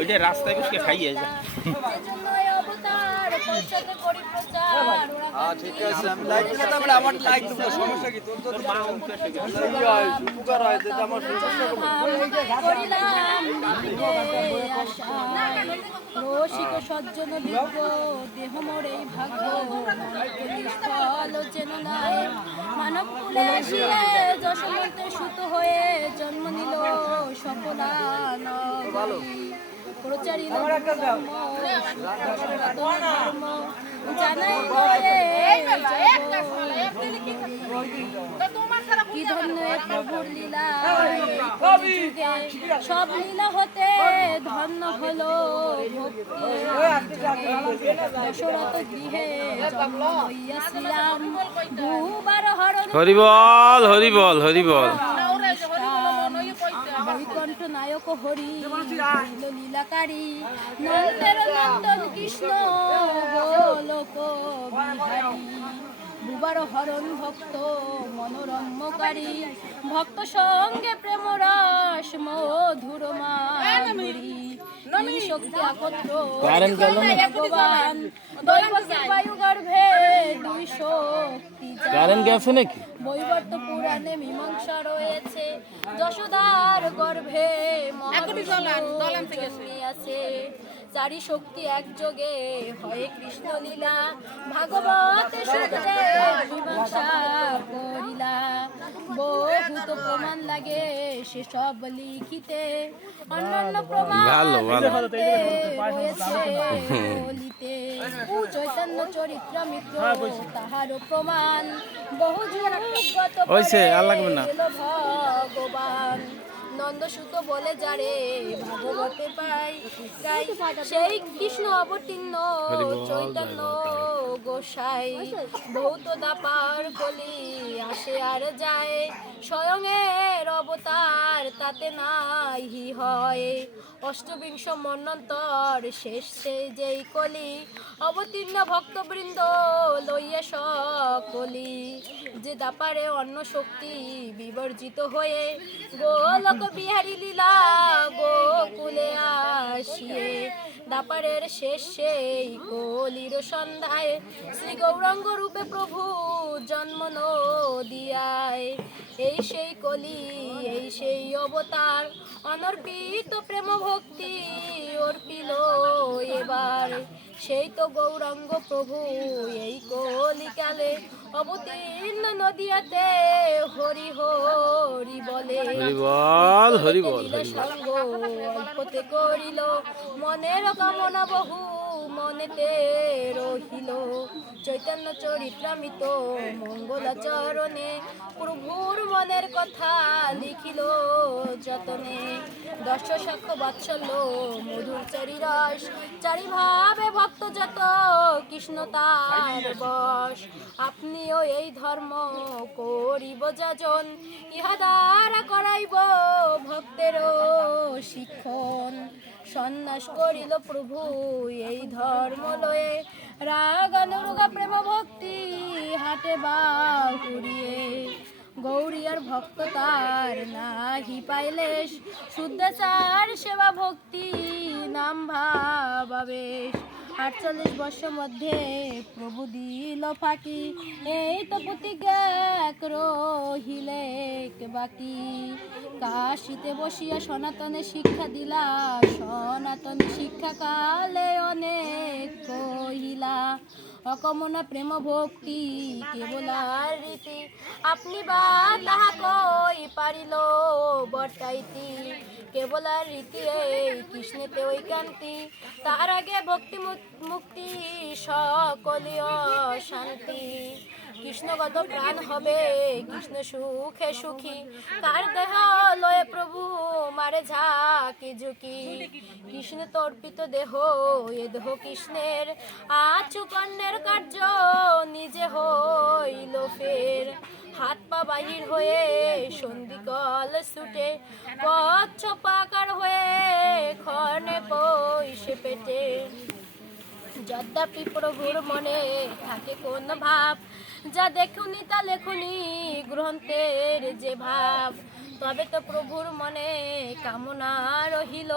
ওইটা রাস্তায় বসে খাইয়ে যায়। ঠিক আছে, আমি লাইক করতে পারি, আমার লাইক দেব, সমস্যা কি? তোর তো উপকার হয়, যেটা আমার সমস্যা রসিক সজ্জন বিজ্ঞ দেহ মোরে ভাগ্য ফল যেন নাই মানব কুলে আসিলে যশোমন্তে সুত হয়ে জন্ম নিল সকলা প্রচারিল ধর্ম জানাই কি ধন্য প্রভুর লীলা সব লীলা হতে ধন্য হলো দশরথ গৃহে জন্ম হইয়াছিলাম দুবার হরণ হরিবল হরিবল হরিবল বৈকণ্ঠ নায়ক হরি লীলাকারী নন্দের নন্দন কৃষ্ণ গোলক বিহারী দুবার হরণ ভক্ত মনোরম্যকারী ভক্ত সঙ্গে প্রেম রস মধুর মাধুরী শক্তি একত্র ভগবান দৈবকী বায়ু গর্ভে দুই শক্তি বৈবর্ত পুরাণে মীমাংসা রয়েছে যশোদার গর্ভে আছে চারি শক্তি একযোগে হয় কৃষ্ণ লীলা ভাগবত মীমাংসা করিলা বহুত প্রমাণ লাগে সেসব লিখিতে অন্যান্য প্রমাণ রয়েছে বলিতে চৈতন্য চরিত্রামৃত তাহারও প্রমাণ বহু যুগগত ভগবান নন্দসুত বলে যারে ভাগবতে পাই সেই কৃষ্ণ অবতীর্ণ চৈতন্য গোসাই বহুত দাপার কলি আসে আর যায় স্বয়ং এর অবতার তাতে নাই হয় অষ্টবিংশ মন্বন্তর শেষ যেই কলি অবতীর্ণ ভক্তবৃন্দ লইয়া সকলি যে দাপারে অন্য শক্তি বিবর্জিত হয়ে গোলক বিহারী লীলা গোকুলে আসিয়ে দাপারের শেষ সেই কলির সন্ধ্যায় শ্রী গৌরাঙ্গ রূপে প্রভু জন্ম দিয়ায় এই সেই কলি এই সেই অবতার অনর্পিত প্রেম ভক্তি অর্পিল এবার সেই তো গৌরাঙ্গ প্রভু এই কলিকালে অবতীর্ণ নদিয়াতে হরি হরি বলে হরিবল হরিবল সঙ্গ অল্পতে করিল মনের কামনা বহু মনেতে রহিল চৈতন্য চরিত্রামৃত মঙ্গলাচরণে প্রভুর মনের কথা লিখিল যতনে দশ সাক্ষ্য বাৎসল্য মধুর চারি রস চারি ভাবে ভক্ত যত কৃষ্ণ তার বশ আপনিও এই ধর্ম করিব যাজন ইহা দ্বারা করাইব ভক্তেরও শিক্ষণ সন্ন্যাস করিল প্রভু এই ধর্ম লয়ে রাগানুরাগ প্রেম ভক্তি হাটে বাহুরিয়ে গৌরীর ভক্ত তার নাহি পাইলেশ শুদ্ধাচার সেবা ভক্তি নাম ভাবাবেশ 48 বর্ষ মধ্যে প্রভু দিল ফাঁকি এই তো প্রতিজ্ঞা রহিলে বাকি কাশিতে বসিয়া সনাতনে শিক্ষা দিলা সনাতনী শিক্ষা কালে অনেক কহিলা অকমনা প্রেম ভক্তি কেবল আর রীতি আপনি বা তাহা কই পারিল বর্তাইতি কেবল আর রীতি এই কৃষ্ণেতে ওই কান্তি তার আগে ভক্তি মুক্তি সকলীয় শান্তি কৃষ্ণগত প্রাণ হবে কৃষ্ণ সুখে সুখী কার দেহ লয়ে প্রভু মারে ঝাঁকি ঝুঁকি কৃষ্ণ তর্পিত দেহ এ দেহ কৃষ্ণের আচু কর্ণের কার্য নিজে হইল ফের হাত পা বাহির হয়ে সন্ধিকল ছুটে কচ্ছ পাকার হয়ে ক্ষণে পয়সে পেটে যদ্যপি প্রভুর মনে থাকে কোন ভাব যা দেখুনি তা লেখুনি গ্রন্থের যে ভাব তবে তো প্রভুর মনে কামনা রহিল